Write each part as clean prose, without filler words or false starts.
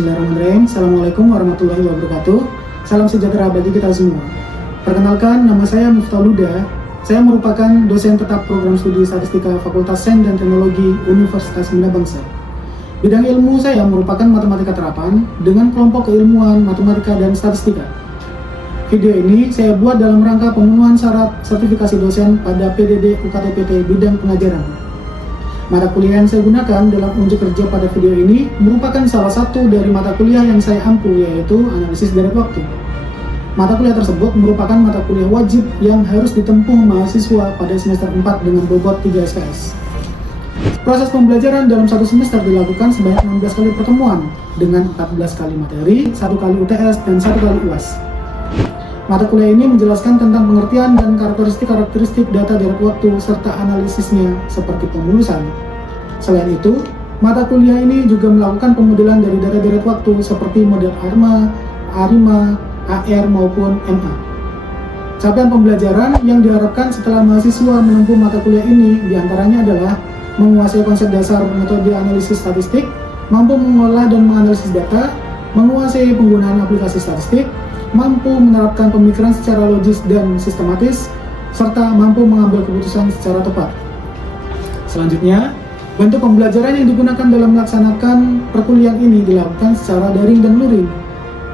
Bismillahirrahmanirrahim. Assalamualaikum warahmatullahi wabarakatuh. Salam sejahtera bagi kita semua. Perkenalkan, nama saya Muftaluda. Saya merupakan dosen tetap program studi statistika Fakultas Sains dan Teknologi Universitas Bina Bangsa. Bidang ilmu saya merupakan matematika terapan dengan kelompok keilmuan matematika dan statistika. Video ini saya buat dalam rangka pemenuhan syarat sertifikasi dosen pada PDD UKT-PT bidang pengajaran. Mata kuliah yang saya gunakan dalam unjuk kerja pada video ini merupakan salah satu dari mata kuliah yang saya ampu, yaitu analisis deret waktu. Mata kuliah tersebut merupakan mata kuliah wajib yang harus ditempuh mahasiswa pada semester 4 dengan bobot 3 SKS. Proses pembelajaran dalam satu semester dilakukan sebanyak 16 kali pertemuan dengan 14 kali materi, 1 kali UTS, dan 1 kali UAS. Mata kuliah ini menjelaskan tentang pengertian dan karakteristik data deret waktu serta analisisnya seperti pemulusan. Selain itu, mata kuliah ini juga melakukan pemodelan dari data deret waktu seperti model ARMA, ARIMA, AR maupun MA. Capaian pembelajaran yang diharapkan setelah mahasiswa menempuh mata kuliah ini diantaranya adalah menguasai konsep dasar metode analisis statistik, mampu mengolah dan menganalisis data, menguasai penggunaan aplikasi statistik, mampu menerapkan pemikiran secara logis dan sistematis, serta mampu mengambil keputusan secara tepat. Selanjutnya, bentuk pembelajaran yang digunakan dalam melaksanakan perkuliahan ini dilakukan secara daring dan luring.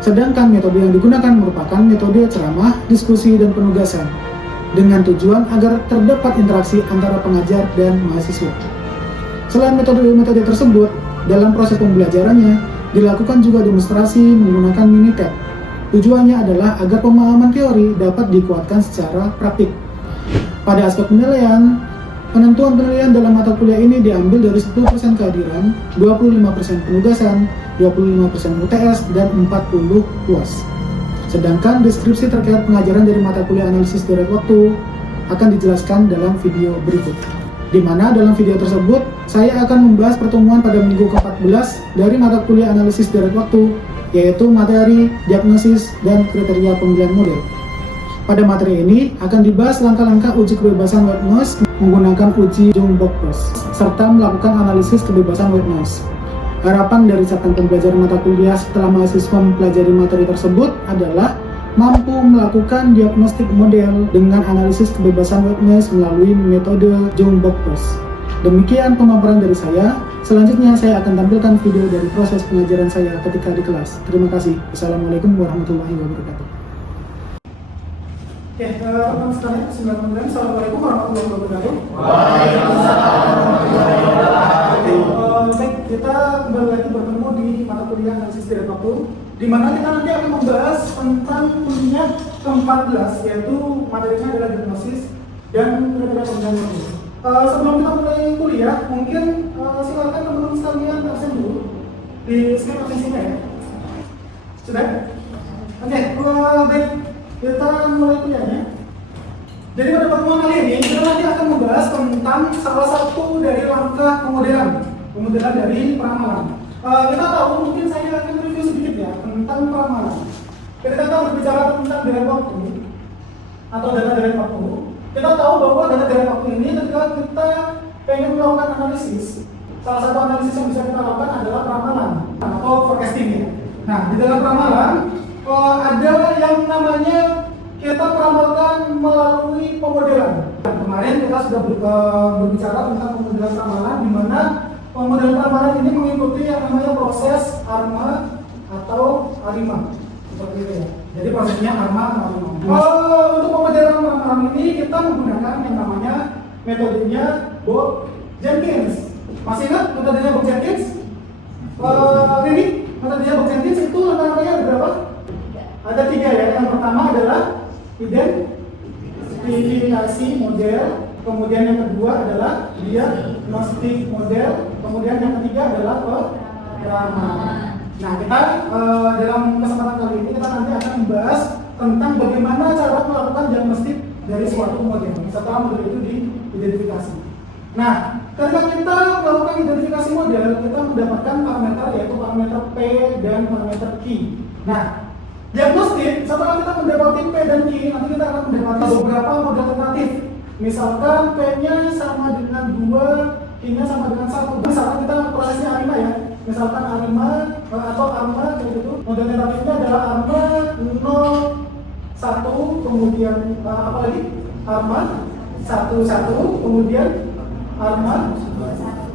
Sedangkan metode yang digunakan merupakan metode ceramah, diskusi, dan penugasan, dengan tujuan agar terdapat interaksi antara pengajar dan mahasiswa. Selain metode-metode tersebut, dalam proses pembelajarannya dilakukan juga demonstrasi menggunakan Minitab. Tujuannya adalah agar pemahaman teori dapat dikuatkan secara praktik. Pada aspek penilaian, penentuan penilaian dalam mata kuliah ini diambil dari 10% kehadiran, 25% penugasan, 25% UTS, dan 40 UAS. Sedangkan deskripsi terkait pengajaran dari mata kuliah analisis deret waktu akan dijelaskan dalam video berikut. Di mana dalam video tersebut, saya akan membahas pertemuan pada minggu ke-14 dari mata kuliah analisis deret waktu, yaitu materi, diagnosis, dan kriteria pemilihan model. Pada materi ini akan dibahas langkah-langkah uji kebebasan white noise menggunakan uji Jung-Bock-Peirce, serta melakukan analisis kebebasan white noise. Harapan dari capaian pembelajaran mata kuliah setelah mahasiswa mempelajari materi tersebut adalah mampu melakukan diagnostik model dengan analisis kebebasan white noise melalui metode Jung-Bock-Peirce. Demikian pemaparan dari saya. Selanjutnya saya akan tampilkan video dari proses pengajaran saya ketika di kelas. Terima kasih. Assalamualaikum warahmatullahi wabarakatuh. Oke, teman-teman sekalian, bismillahirrahmanirrahim. Assalamualaikum warahmatullahi wabarakatuh. Waalaikumsalam warahmatullahi wabarakatuh. Baik, kita kembali lagi bertemu di mata kuliah analisis deret waktu, di mana kita nanti akan membahas tentang kuliah ke-14, yaitu materinya adalah diagnosis dan kriteria pemilihan model. Sebelum kita mulai kuliah, mungkin silakan teman-teman sekalian absen dulu di skip absensinya ya. Sudah? Oke, baik, kita mulai kuliahnya. Jadi pada pertemuan kali ini kita nanti akan membahas tentang salah satu dari langkah pemodelan dari peramalan. Kita tahu, mungkin saya akan review sedikit ya tentang peramalan. Ketika kita berbicara tentang deret waktu atau data deret waktu, kita tahu bahwa data deret waktu ini ketika kita pengen melakukan analisis, salah satu analisis yang bisa kita lakukan adalah peramalan atau forecasting ya. Nah, di dalam peramalan ada yang namanya kita peramalkan melalui pemodelan. Kemarin kita sudah berbicara tentang pemodelan peramalan, di mana pemodelan peramalan ini mengikuti yang namanya proses ARMA atau ARIMA, seperti itu ya. Jadi prosesnya ARMA atau ARIMA. Untuk pemodelan peramalan ini kita menggunakan yang namanya metodenya Bock-Jenkins. Masih ingat metodenya Bock-Jenkins? Ini metodenya Bock-Jenkins itu langkah-langkahnya ada berapa? Ada 3 ya. Yang pertama adalah identifikasi model, kemudian yang kedua adalah diagnostik model, kemudian yang ketiga adalah peramalan. Nah, kita dalam kesempatan kali ini kita nanti akan membahas tentang bagaimana cara melakukan diagnostik dari suatu model setelah model itu diidentifikasi. Nah, ketika kita melakukan identifikasi model, kita mendapatkan parameter, yaitu parameter P dan parameter Q. Nah, diagnostik, setelah kita mendapati P dan Q, nanti kita akan mendapati beberapa model alternatif. Misalkan P-nya sama dengan 2, Q-nya sama dengan 1. Misalkan kita prosesnya ARIMA ya. misalkan ARIMA atau ARMA kayak gitu. Model tentatifnya adalah ARMA 01, kemudian apa lagi? ARMA 11, kemudian ARMA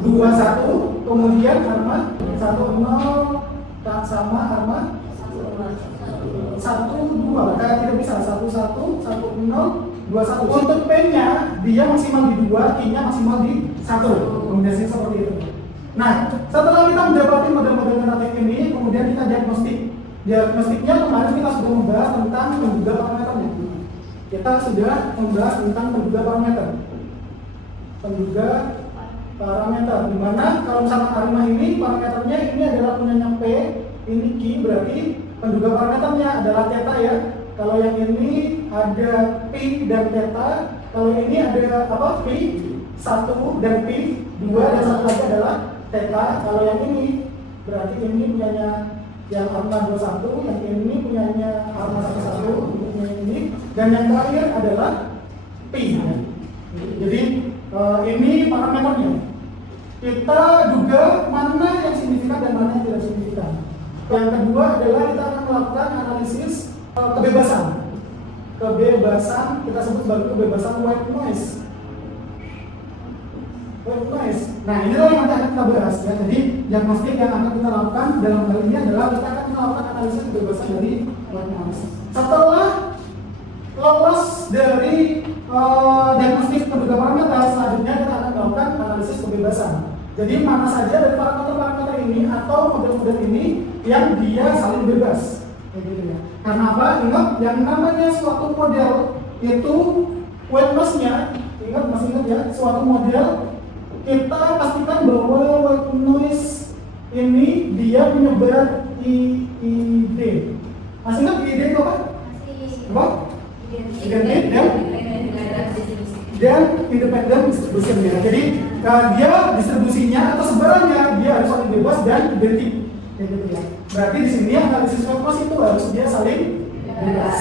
21, kemudian ARMA 10 sama ARMA 12. Kayak tidak bisa 11, 10, 21. Untuk P-nya dia maksimal di 2, Q-nya maksimal di 1. Kombinasi seperti itu. Nah, setelah kita mendapati model-model tentatif ini, kemudian kita diagnostik. Diagnostiknya kemarin kita sudah membahas tentang penduga parameternya. Kita sudah membahas tentang penduga parameter. Penduga parameter, dimana kalau misalkan ARIMA ini parameternya ini adalah punyanya P, ini Q, berarti penduga parameternya adalah theta ya. Kalau yang ini ada P dan theta, kalau ini ada apa? P 1 dan P 2 dan satu lagi adalah theta. Kalau yang ini berarti ini punyanya yang ARMA 21, yang ini punyanya ARMA 11, ini punya ini, dan yang terakhir adalah P. Jadi ini parameternya. Kita duga mana yang signifikan dan mana yang tidak signifikan. Yang kedua adalah kita akan melakukan analisis kebebasan. Kebebasan kita sebut sebagai kebebasan white noise. White noise. Nah, inilah yang nanti akan kita bahas ya. Jadi diagnostik yang akan kita lakukan dalam hal ini adalah kita akan melakukan analisis kebebasan dari white noise. Setelah lolos dari diagnostik penduga parameter, selanjutnya kita akan melakukan analisis kebebasan. Jadi mana saja dari parameter-parameter ini atau model-model ini yang dia saling bebas. Kayak gitu ya. Karena apa? Ingat yang namanya suatu model itu white noise-nya, masih ingat ya, suatu model kita pastikan bahwa white noise ini dia menyebar IID. Masih ingat IID itu apa? Apa? Identity dan independent distribution-nya. Jadi dia distribusinya atau sebarannya dia harus saling bebas dan identik. Gitu ya. Berarti di sini analisis white noise itu harus dia saling bebas.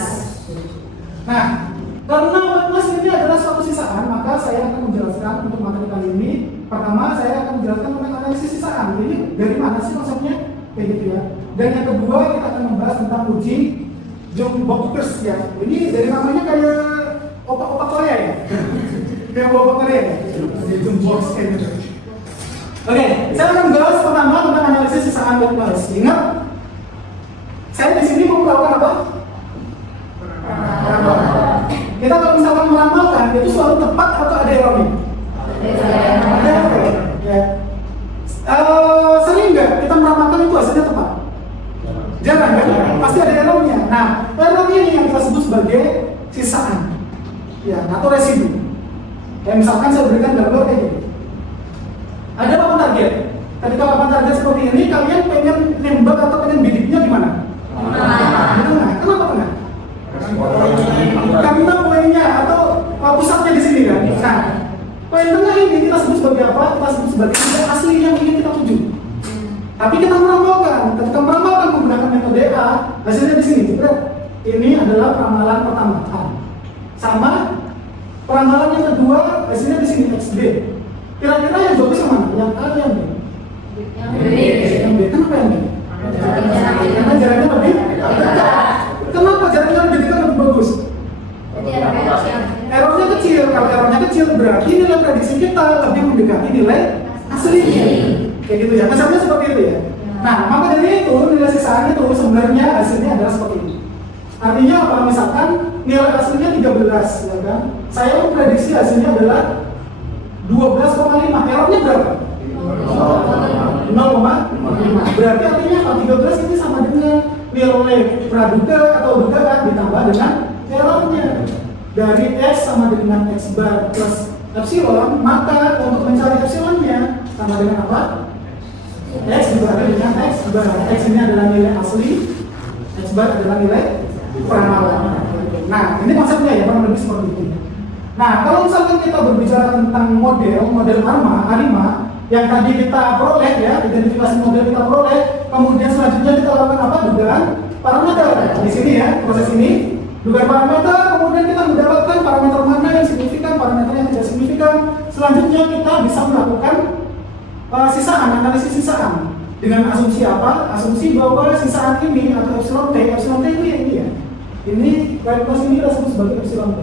Nah, karena white noise ini adalah suatu sisaan, maka saya akan menjelaskan untuk materi kali ini. Pertama, saya akan menjelaskan tentang analisis sisaan. Ini dari mana sih konsepnya? Kayak gitu ya. Dan yang kedua, kita akan membahas tentang uji Jung-Box ya. Ini dari namanya kayak opak-opak Korea ya. Kayak opak Korea ya. Jung-Box kayak gitu. Oke, saya akan membahas pertama tentang analisis sisaan white noise. Ingat, saya di sini mau melakukan apa? Kita kalau misalkan meramalkan itu selalu tepat atau ada errornya? Ada error. Ya. Sering nggak kita meramalkan itu hasilnya tepat? Jarang kan? Pasti ada errornya. Nah, errornya ini yang kita sebut sebagai sisaan, ya, atau residu. Kayak misalkan saya berikan gambar kayak gini. Ada papan target. Ketika papan target seperti ini, kalian pengen nembak atau pengen bidiknya di mana? Di tengah. Kenapa tengah? Karena poinnya atau pusatnya di sini kan. Nah, poin tengah ini kita sebut sebagai apa? Kita sebut sebagai titik asli yang ingin kita tuju. Tapi kita meramalkan. Ketika meramalkan menggunakan metode A, hasilnya di sini. Ini adalah peramalan pertama A. Sama peramalan yang kedua, hasilnya di sini XB. Kira-kira yang bagus yang mana? Yang A atau yang B? Yang B. Kenapa yang B? Karena jaraknya lebih dekat. Kenapa jaraknya lebih dekat lebih bagus? Errornya kecil. Kalau errornya kecil berarti nilai prediksi kita lebih mendekati nilai aslinya. Kayak gitu ya. Misalnya seperti itu ya. Nah, maka dari itu nilai sisaan itu sebenarnya hasilnya adalah seperti ini. Artinya apa? Misalkan nilai aslinya 13, ya kan? Saya memprediksi hasilnya adalah 12,5. Errornya berapa? 0,5. Berarti artinya kalau 13 ini sama dengan nilai praduga atau dugaan ditambah dengan errornya. Dari X sama dengan X bar plus epsilon, maka untuk mencari epsilonnya sama dengan apa? X dibagi dengan X bar. X ini adalah nilai asli, X bar adalah nilai peramalan. Nah, ini konsepnya ya, kurang lebih seperti itu. Nah, kalau misalkan kita berbicara tentang model ARIMA yang tadi kita peroleh ya, identifikasi model kita peroleh, kemudian selanjutnya kita lakukan apa? Dugaan parameter. Di sini ya, proses ini dugaan parameter, kemudian kita mendapatkan parameter mana yang signifikan, parameter yang tidak signifikan. Selanjutnya kita bisa melakukan sisaan, analisis sisaan. Dengan asumsi apa? Asumsi bahwa sisaan ini atau epsilon T itu yang ini ya. Ini kalkulasi ini kita sebut sebagai epsilon T.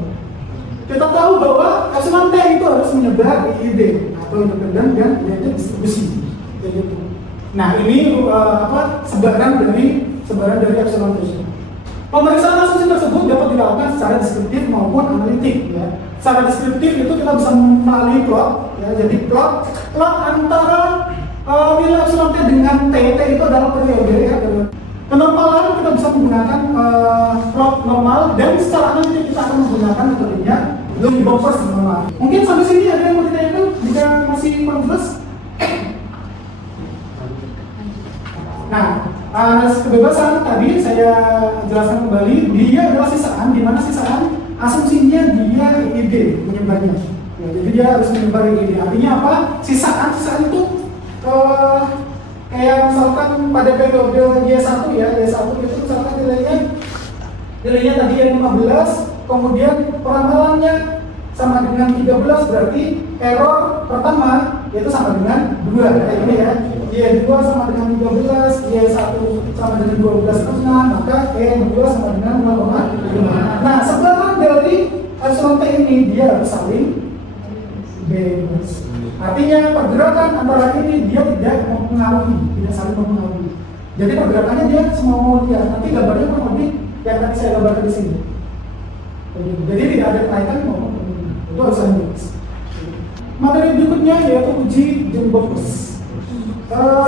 Kita tahu bahwa epsilon T itu harus menyebar di ID atau independen dan yaitu distribusi. Jadi, nah ini sebaran dari epsilon T. Pemeriksaan asumsi tersebut dapat dilakukan secara deskriptif maupun analitik. Ya. Secara deskriptif itu kita bisa melalui plot. Ya. Jadi plot antara nilai epsilon T dengan T itu adalah periode ya. Penormalan kita bisa menggunakan plot normal dan secara analitik kita akan menggunakan metodenya Low Boppers normal. Mungkin sampai sini ada yang mau ditanyakan jika masih kurang jelas? Nah, kebebasan tadi saya jelaskan kembali, dia adalah sisaan, di mana sisaan asumsinya dia ide menyebarnya. Ya, jadi dia harus menyebar ide. Artinya apa? Sisaan itu kayak misalkan pada periode Y1 ya, Y1 itu misalkan nilainya tadi yang 15, kemudian peramalannya sama dengan 13, berarti error pertama yaitu sama dengan 2 kayak ini ya. Y2 sama dengan 13, Y1 sama dengan 12 setengah, maka Y2 sama dengan 0,5. Nah, sebaran dari epsilon T ini dia harus saling bebas. Artinya pergerakan antara ini dia tidak mempengaruhi, tidak saling mempengaruhi. Jadi pergerakannya dia semua lihat. Nanti gambarnya kurang lebih yang tadi saya gambarkan di sini. Jadi tidak ada kaitan maupun itu harus bebas. Materi berikutnya yaitu uji Jung-Boppers.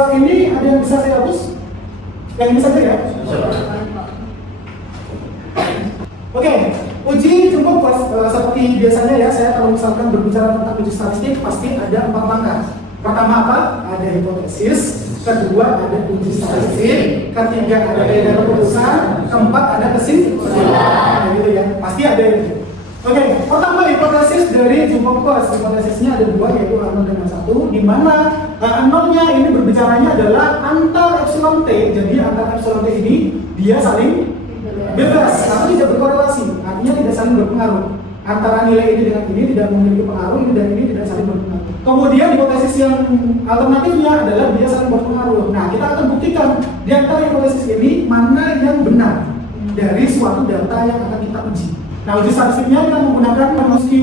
Ini ada yang bisa saya hapus? Yang ini saja ya? Oke, uji Jung-Boppers seperti biasanya ya, saya kalau misalkan berbicara tentang uji statistik pasti ada 4 langkah. Pertama apa? Ada hipotesis, kedua ada uji statistik, ketiga ada data keputusan, keempat ada kesimpulan. Gitu ya, pasti ada itu. Oke, pertama hipotesis dari Jung-Boppers. Hipotesisnya ada 2 yaitu A0 dan A1, di mana A0-nya ini berbicaranya adalah antar epsilon T. Jadi antar epsilon T ini dia saling bebas atau tidak berkorelasi, artinya tidak saling berpengaruh. Antara nilai ini dengan ini tidak memiliki pengaruh, ini dan ini tidak saling berpengaruh. Kemudian hipotesis yang alternatifnya adalah dia saling berpengaruh. Nah, kita akan buktikan di antara hipotesis ini mana yang benar dari suatu data yang akan kita uji. Nah, uji statistiknya kita menggunakan rumus Q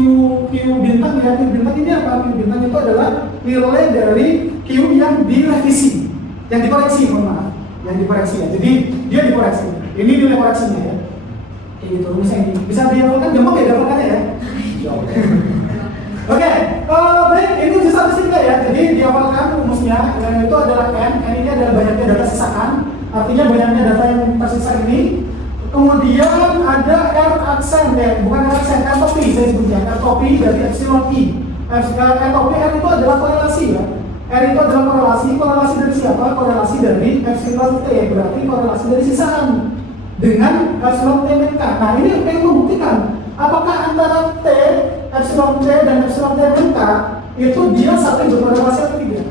bintang ya. Q bintang ini apa? Q bintang itu adalah nilai dari Q yang direvisi, yang dikoreksi, yang dikoreksi ya. Jadi dia dikoreksi. Ini nilai koreksinya ya. Kayak gitu rumusnya ini. Bisa dihafalkan, gampang ya dapatkannya ya. Oke, baik, ini uji statistiknya ya. Jadi dihafalkan rumusnya. Itu adalah N ini adalah banyaknya data sisaan. Artinya banyaknya data yang tersisa ini. Kemudian ada R aksen ya, bukan R aksen, entropy saya sebutnya, entropy dari epsilon I. Entropy R itu adalah korelasi ya. R itu adalah korelasi dari siapa? Korelasi dari epsilon T, berarti korelasi dari sisaan dengan epsilon T min K. Nah ini yang membuktikan apakah antara T, epsilon T dan epsilon T min K itu dia saling berkorelasi atau tidak.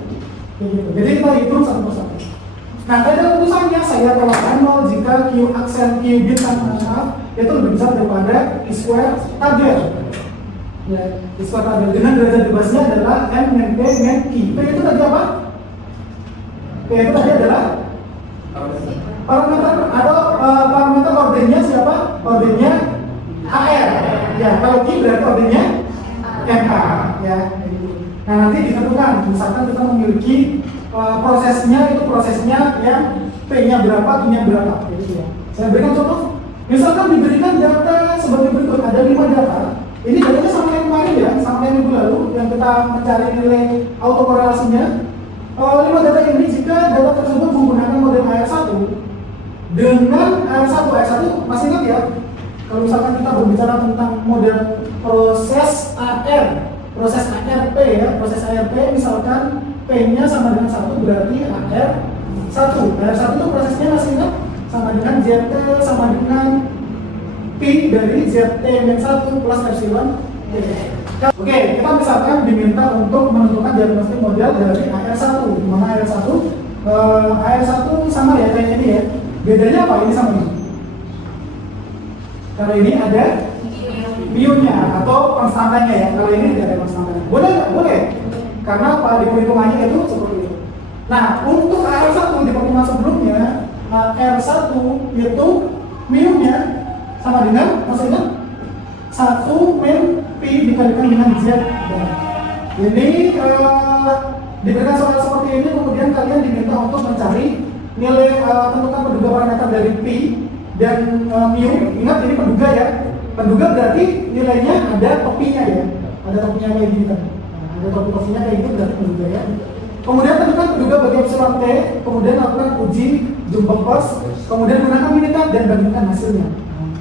Jadi kita hitung satu persatu. Nah, pada keputusannya saya tolakkan 0 jika Q aksen Q bintang itu lebih besar daripada I square tabel. Ya, I square tabel dengan derajat bebasnya adalah M min P min Q. P itu tadi apa? P itu tadi adalah parameter atau parameter ordernya siapa? Ordernya AR. Ya, kalau Q berarti ordernya MK. Ya. Nah, nanti ditentukan. Misalkan kita memiliki prosesnya yang P-nya berapa, Q-nya berapa gitu ya. Saya berikan contoh. Misalkan diberikan data sebagai berikut, ada 5 data. Ini datanya sama yang kemarin ya, sama yang minggu lalu yang kita mencari nilai autokorelasinya. 5 data ini jika data tersebut menggunakan model AR1 dengan AR1 masih ingat ya? Kalau misalkan kita berbicara tentang model proses AR, proses ARP ya, proses ARP misalkan P-nya sama dengan 1 berarti AR1. AR1 itu prosesnya masih ingat? Sama dengan ZT sama dengan P dari ZT-1 plus epsilon T. Oke, kita misalkan diminta untuk menentukan diagnostik model dari AR1. Di mana AR1 sama ya kayak ini ya. Bedanya apa? Ini sama ini. Kalau ini ada mu-nya atau konstantanya ya. Kalau ini tidak ada konstantanya. Boleh nggak? Boleh. Karena apa? Di perhitungannya itu seperti itu. Nah, untuk R1 di pertemuan sebelumnya, R1 itu mu-nya sama dengan, masih ingat? 1 min P dikalikan dengan Z. Jadi, diberikan soal seperti ini, kemudian kalian diminta untuk mencari nilai tentukan penduga parameter dari P dan mu. Ingat ini penduga ya. Penduga berarti nilainya ada topinya ya. Ada topinya kayak gini kan. Ada topi-topinya kayak gitu berarti penduga ya. Kemudian tentukan penduga bagi epsilon T, kemudian lakukan uji jumlah pos, kemudian gunakan minitab dan bandingkan hasilnya.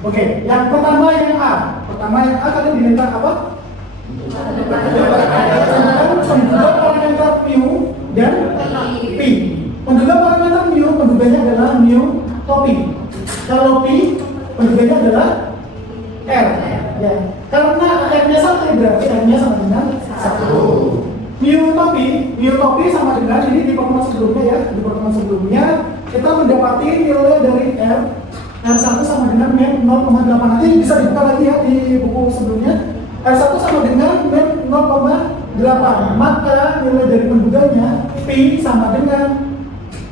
Oke, yang pertama yang A. Pertama yang A kalian diminta apa? Penduga parameter mu dan P. Penduga parameter mu, penduganya adalah mu topi. Kalau P, penduganya adalah R. Ya. Karena R-nya sama berarti R-nya sama dengan 1. Mu topi sama dengan ini di pertemuan sebelumnya ya. Di pertemuan sebelumnya kita mendapati nilai dari R1 sama dengan min 0,8. Nanti bisa dibuka lagi ya di buku sebelumnya. R1 sama dengan min 0,8. Maka nilai dari penduganya P sama dengan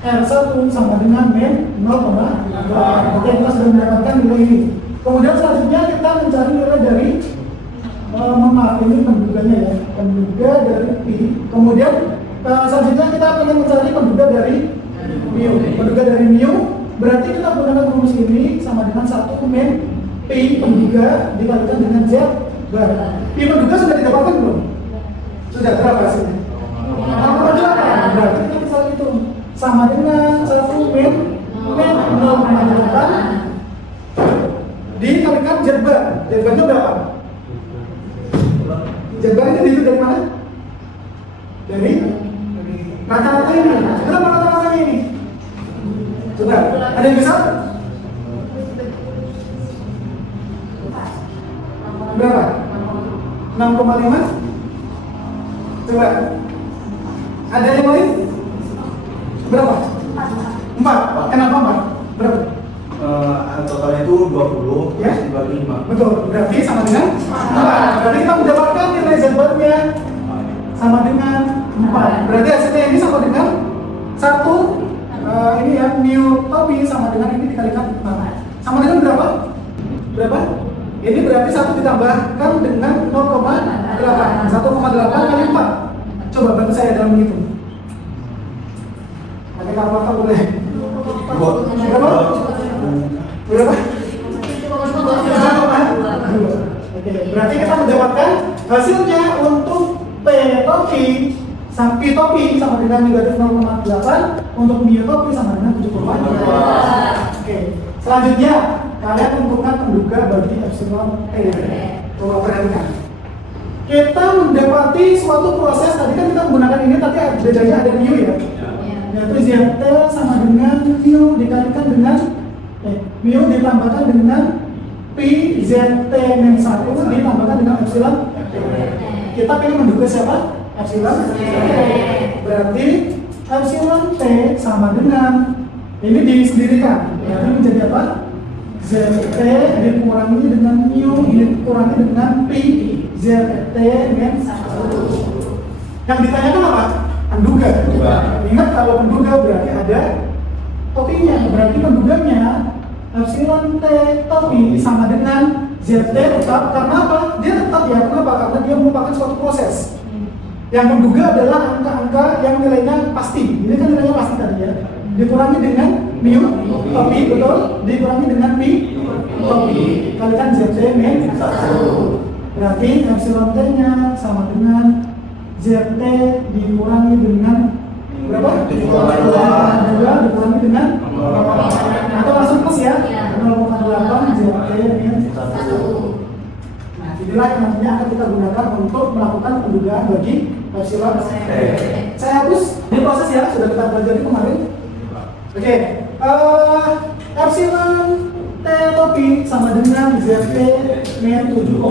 R1 sama dengan min 0,8. Oke, kita sudah mendapatkan nilai ini. Kemudian selanjutnya kita mencari nilai dari maaf ini penduganya ya, penduga dari P. Kemudian selanjutnya kita ingin mencari penduga dari mu. Penduga dari mu berarti kita gunakan rumus ini sama dengan 1 min P penduga dikalikan dengan Z bar. P penduga sudah didapatkan belum? Sudah, berapa hasilnya? 0,8. Berarti kita bisa hitung sama dengan 1 min 0,8 dikalikan Z bar. Z barnya berapa? Z bar ini dihitung dari mana? Dari rata-rata ini. Berapa rata-ratanya ini? Coba, ada yang bisa? Berapa? 6,5? Coba. Ada yang lain? Berapa? 4. Kenapa 4? Berapa? Totalnya itu 20 ya? dibagi 5. Betul, berarti sama dengan 4. Berarti kita mendapatkan nilai Z bar-nya sama dengan 4. Berarti hasilnya ini sama dengan 1 ini ya, mu topi sama dengan ini dikalikan 4. Sama dengan berapa? Berapa? Ini berarti 1 ditambahkan dengan 0,8. 1,8 kali 4. Coba bantu saya dalam menghitung. Pakai kalkulator boleh? Berapa? Berapa? Oke, berarti kita mendapatkan hasilnya untuk P topi P topi sama dengan negatif 0,8, untuk mu topi sama dengan 7,2. Oke, selanjutnya kalian tentukan penduga bagi epsilon T. Coba perhatikan. Kita mendapati suatu proses, tadi kan kita menggunakan ini tapi bedanya ada mu ya. Yaitu ZT sama dengan mu dikalikan dengan mu ditambahkan dengan P ZT min 1 ditambahkan dengan epsilon T. Kita pengen menduga siapa? Epsilon T. Berarti epsilon T sama dengan ini disendirikan. Berarti menjadi apa? ZT dikurangi dengan mu dikurangi dengan P ZT min 1. Yang ditanyakan apa? Penduga. Ingat kalau penduga berarti ada topinya. Berarti penduganya epsilon T topi sama dengan ZT tetap. Karena apa? Dia tetap ya. Kenapa? Karena dia merupakan suatu proses. Yang menduga adalah angka-angka yang nilainya pasti. Ini kan nilainya pasti tadi ya. Dikurangi dengan mu topi, betul? Dikurangi dengan P topi kalikan ZT min 1. Berarti epsilon T-nya sama dengan ZT dikurangi dengan berapa? 2 dikurangi dengan atau langsung plus ya? 0,8 ZT min 1. Nah, inilah yang nantinya akan kita gunakan untuk melakukan pendugaan bagi epsilon T. Saya hapus di proses ya, sudah kita pelajari kemarin. Oke, epsilon T topi sama dengan ZT min 7,2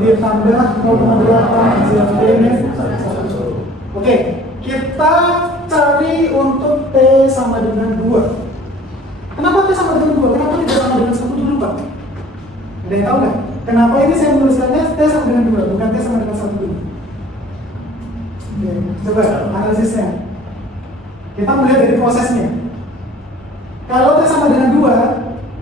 ditambah 0,8 ZT min 1. Oke, kita cari untuk T sama dengan 2. Kenapa T sama dengan 2? Kenapa tidak sama dengan 1 dulu Pak? Ada yang tahu nggak? Kenapa ini saya menuliskannya T sama dengan 2, bukan T sama dengan 1 dulu? Oke, coba analisisnya. Kita melihat dari prosesnya. Kalau T sama dengan 2,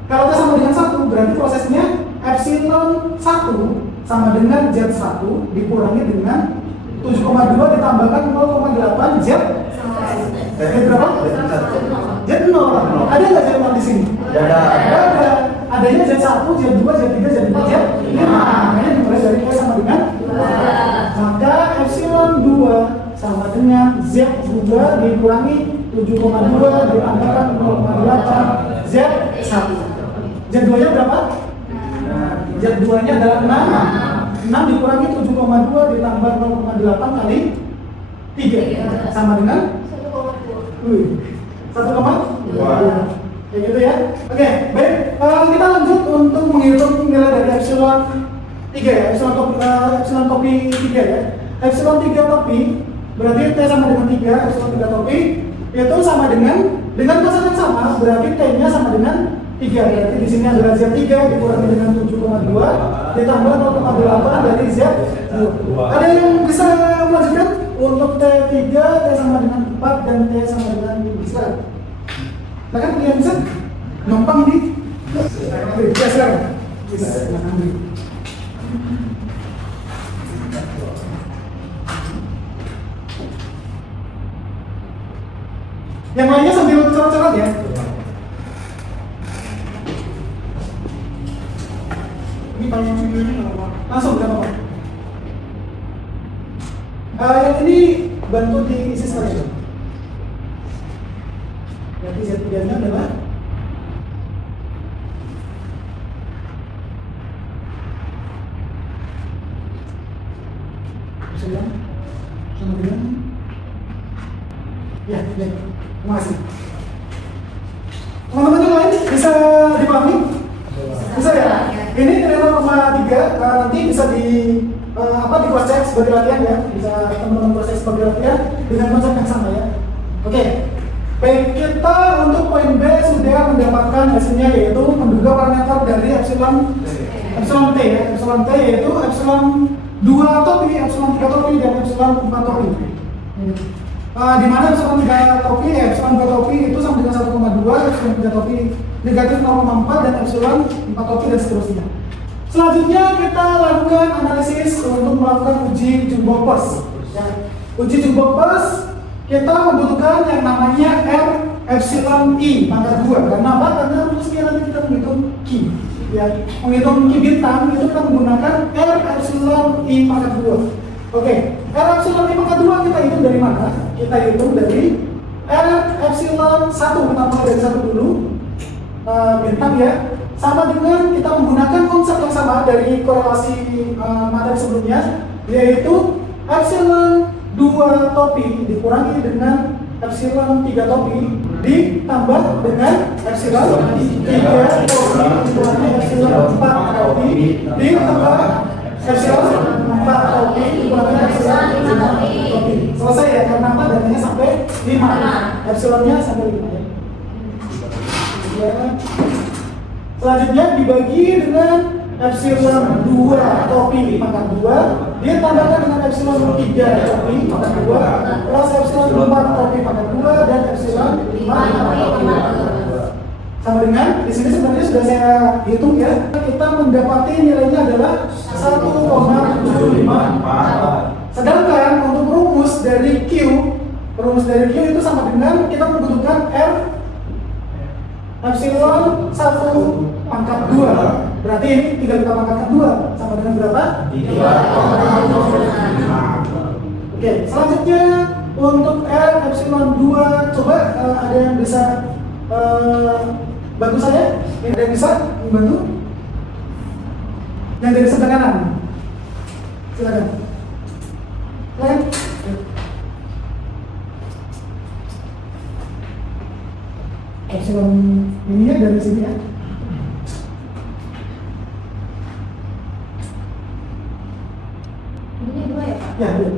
kalau T sama dengan 1, berarti prosesnya epsilon 1 sama dengan Z1 dikurangi dengan 7,2 ditambahkan 0,8 Z. Berapa? Z0. Ada nggak Z0 di sini? Ada. Adanya Z1, Z2, Z3, Z4, Z5. Makanya dimulai dari T sama dengan 2. Maka epsilon 2 sama dengan Z2 dikurangi 7,2 ditambahkan 0,8 Z1. Z2-nya berapa? Z2-nya adalah 6. 6 dikurangi 7,2 ditambah 0,8 kali 3 sama dengan 1,2. Kayak gitu ya. Oke, baik. Kita lanjut untuk menghitung nilai dari epsilon 3 ya. Epsilon topi 3 ya. Epsilon 3 topi berarti T sama dengan 3, epsilon 3 topi itu sama dengan proses yang sama, berarti T-nya sama dengan 3. Berarti di sini adalah Z3 dikurangi dengan 7,2 ditambah 0,8 dari Z2. Ada yang bisa melanjutkan? Untuk T3, T sama dengan 4 dan T sama dengan 5. Nah kan yang bisa gampang di ya sekarang. Yang lainnya sambil coret-coret ya. Ini langsung berapa Pak? Yang ini bantu diisi sekalian. Berarti Z3-nya adalah sama dengan ya, terima kasih. Teman-teman yang lain bisa dipahami? Bisa ya? Ini nilai 0,3 nanti bisa di di cross check sebagai latihan ya. Bisa teman-teman cross check sebagai latihan dengan konsep yang sama ya. Oke. Baik, kita untuk poin B sudah mendapatkan hasilnya yaitu menduga parameter dari epsilon T ya. Epsilon T yaitu epsilon 2 topi, epsilon 3 topi dan epsilon 4 topi. Di mana epsilon 3 topi, epsilon 2 topi itu sama dengan 1,2, epsilon 3 topi negatif 0,4 dan epsilon 4 topi dan seterusnya. Selanjutnya kita lakukan analisis untuk melakukan uji jumbo pers. Ya. Uji jumbo pers kita membutuhkan yang namanya R epsilon I pangkat 2. Karena apa? Karena rumusnya nanti kita menghitung Q. Ya, menghitung Q bintang itu kita menggunakan R epsilon I pangkat 2. Oke, R epsilon I pangkat 2 kita hitung dari mana? Kita hitung dari R epsilon 1, kita mulai dari 1 dulu. Bintang ya. Sama dengan kita menggunakan konsep yang sama dari korelasi materi sebelumnya, yaitu epsilon 2 topi dikurangi dengan epsilon 3 topi ditambah dengan epsilon 3 topi dikurangi epsilon 4 topi ditambah epsilon 4 topi dikurangi epsilon 5 topi. Selesai ya, karena apa? Datanya sampai 5. Epsilonnya sampai 5 ya. Selanjutnya dibagi dengan epsilon 2 topi pangkat 2 ditambahkan dengan epsilon 3 topi pangkat 2 plus epsilon 4 topi pangkat 2 dan epsilon 5 topi pangkat 2. Sama dengan di sini sebenarnya sudah saya hitung ya. Kita mendapati nilainya adalah 1,754. Sedangkan untuk rumus dari Q itu sama dengan kita membutuhkan R epsilon 1 pangkat 2. Berarti ini 3 kita pangkatkan 2 sama dengan berapa? 3. Oke, selanjutnya untuk R epsilon 2 coba ada yang bisa bantu saya? Yang ada yang bisa membantu? Yang dari sebelah kanan. Silakan. Silakan. Epsilon ini ya dari sini ya. Ini 2 ya Pak? Ya, betul.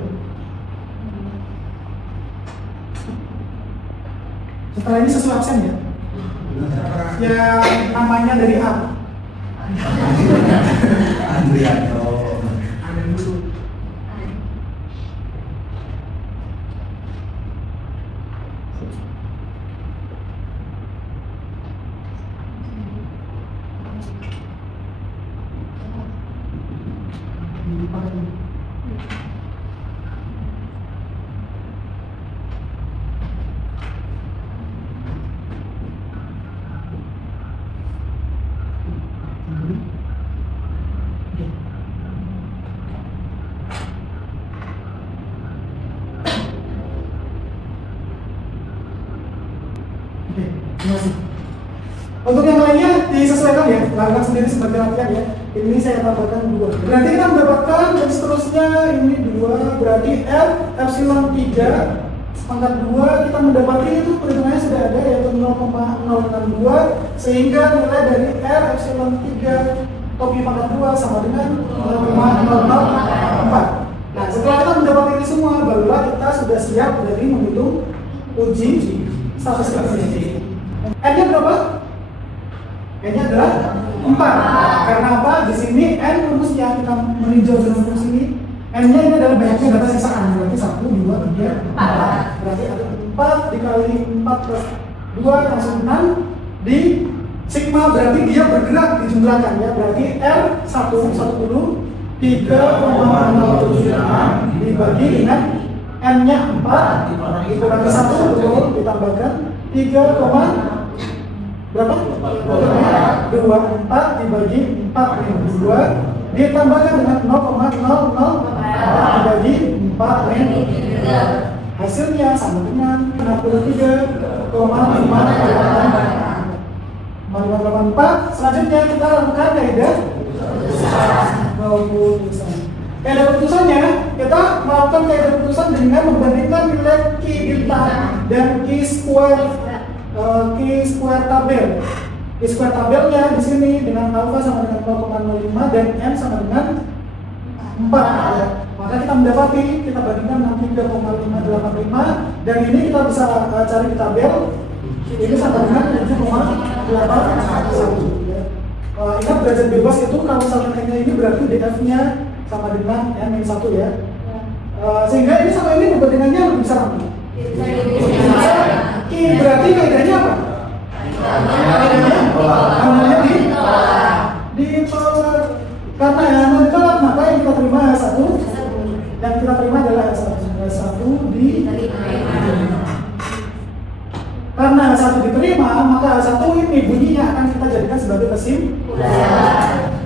Setelah ini sesuai absen ya. Yang namanya dari A. Andrianto. pangkat 5. Oke, terima kasih. Untuk yang lainnya disesuaikan ya, lakukan sendiri sebagai latihan ya. Ini saya tambahkan 2. Berarti kita mendapatkan dan seterusnya ini 2, berarti R epsilon 3 pangkat 2 kita mendapati itu perhitungannya sudah ada yaitu 0,062 sehingga nilai dari R epsilon 3 topi pangkat 2 sama dengan 0,004. Nah, setelah kita mendapati ini semua, barulah kita sudah siap dari menghitung uji statistik. N-nya berapa? N-nya adalah 4. Karena apa? Di sini N rumusnya kita meninjau dengan rumus ini. N-nya ini adalah banyaknya data sisaan. Berarti 1, 2, 3, 4. Berarti ada 4 dikali 4 plus 2 langsung 6. Di sigma berarti dia bergerak dijumlahkan ya. Berarti R 110 3,076 dibagi dengan N-nya 4 dikurangi 1 ditambahkan 3, berapa? 24 dibagi 4 ditambahkan dengan 0,00 dibagi 4 hasilnya sama dengan 63,584. Selanjutnya kita lakukan kaidah keputusan. Kaidah keputusannya kita melakukan kaidah keputusan dengan membandingkan nilai Q delta dan Q square tabel. Q square tabelnya di sini dengan alpha sama dengan 0,05 dan n sama dengan 4 ya. Maka kita mendapati kita bandingkan dengan 3,585 dan ini kita bisa cari di tabel ini sama dengan 7,81 ya. Ingat derajat bebas itu kalau misalkan n-nya ini berarti df-nya sama dengan n-1 ya. Sehingga ini sama ini perbandingannya lebih besar apa? Berarti kaidahnya apa? Kaidahnya ditolak. Karena yang ditolak maka yang kita terima S1 yang kita terima adalah S1 karena S1 diterima maka S1 ini bunyinya akan kita jadikan sebagai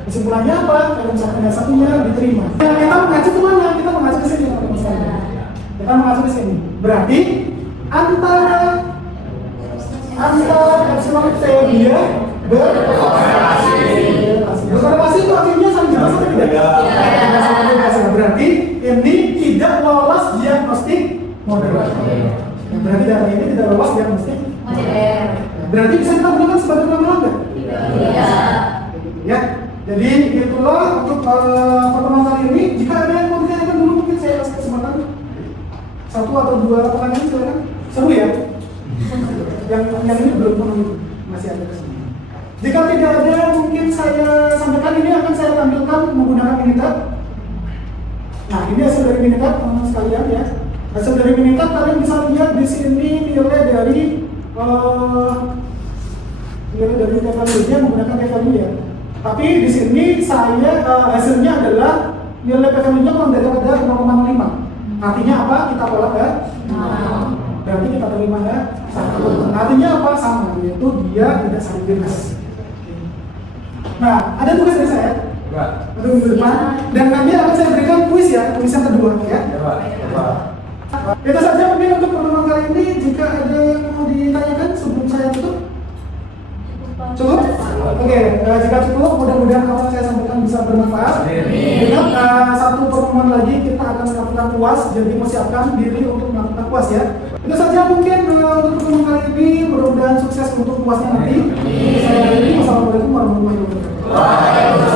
kesimpulannya apa? Kalau misalkan S1-nya diterima kita mengacu kemana? Kita mengacu ke sini kita mengacu ke sini berarti antara epsilon T dia berkorelasi itu akhirnya saling jelas atau tidak? Berarti ini tidak lolos diagnostik model. Berarti data ini tidak lolos diagnostik model. Berarti bisa kita gunakan sebagai ramalan nggak? Tidak. Ya. Jadi itulah untuk pertemuan kali ini. Jika ada yang mau ditanyakan dulu mungkin saya kasih kesempatan 1 atau 2 pertanyaan silakan. Seru ya? Yang ini belum masih ada kesempatan. Jika tidak ada, mungkin saya sampaikan ini akan saya tampilkan menggunakan Minitab. Nah, ini hasil dari Minitab teman-teman sekalian ya. Hasil dari Minitab kalian bisa lihat di sini nilai dari value-nya menggunakan value ya. Tapi di sini saya hasilnya adalah nilai value-nya kurang dari 0,05. Artinya apa? Kita tolak ya. Berarti kita terima ya. Artinya apa? Sama, yaitu dia tidak saling bebas. Nah, ada tugas dari saya. Ada minggu depan. Dan nanti akan saya berikan kuis ya, kuis yang kedua ya. Itu saja mungkin untuk pertemuan kali ini. Jika ada yang mau ditanyakan sebelum saya tutup. Cukup? Oke, jika cukup, mudah-mudahan apa yang saya sampaikan bisa bermanfaat. Ingat, satu pertemuan lagi kita akan melakukan UAS, jadi persiapkan diri untuk melakukan UAS ya. Itu saja mungkin untuk pertemuan kali ini, mudah-mudahan sukses untuk UASnya nanti. Saya akhiri, wassalamualaikum warahmatullahi wabarakatuh.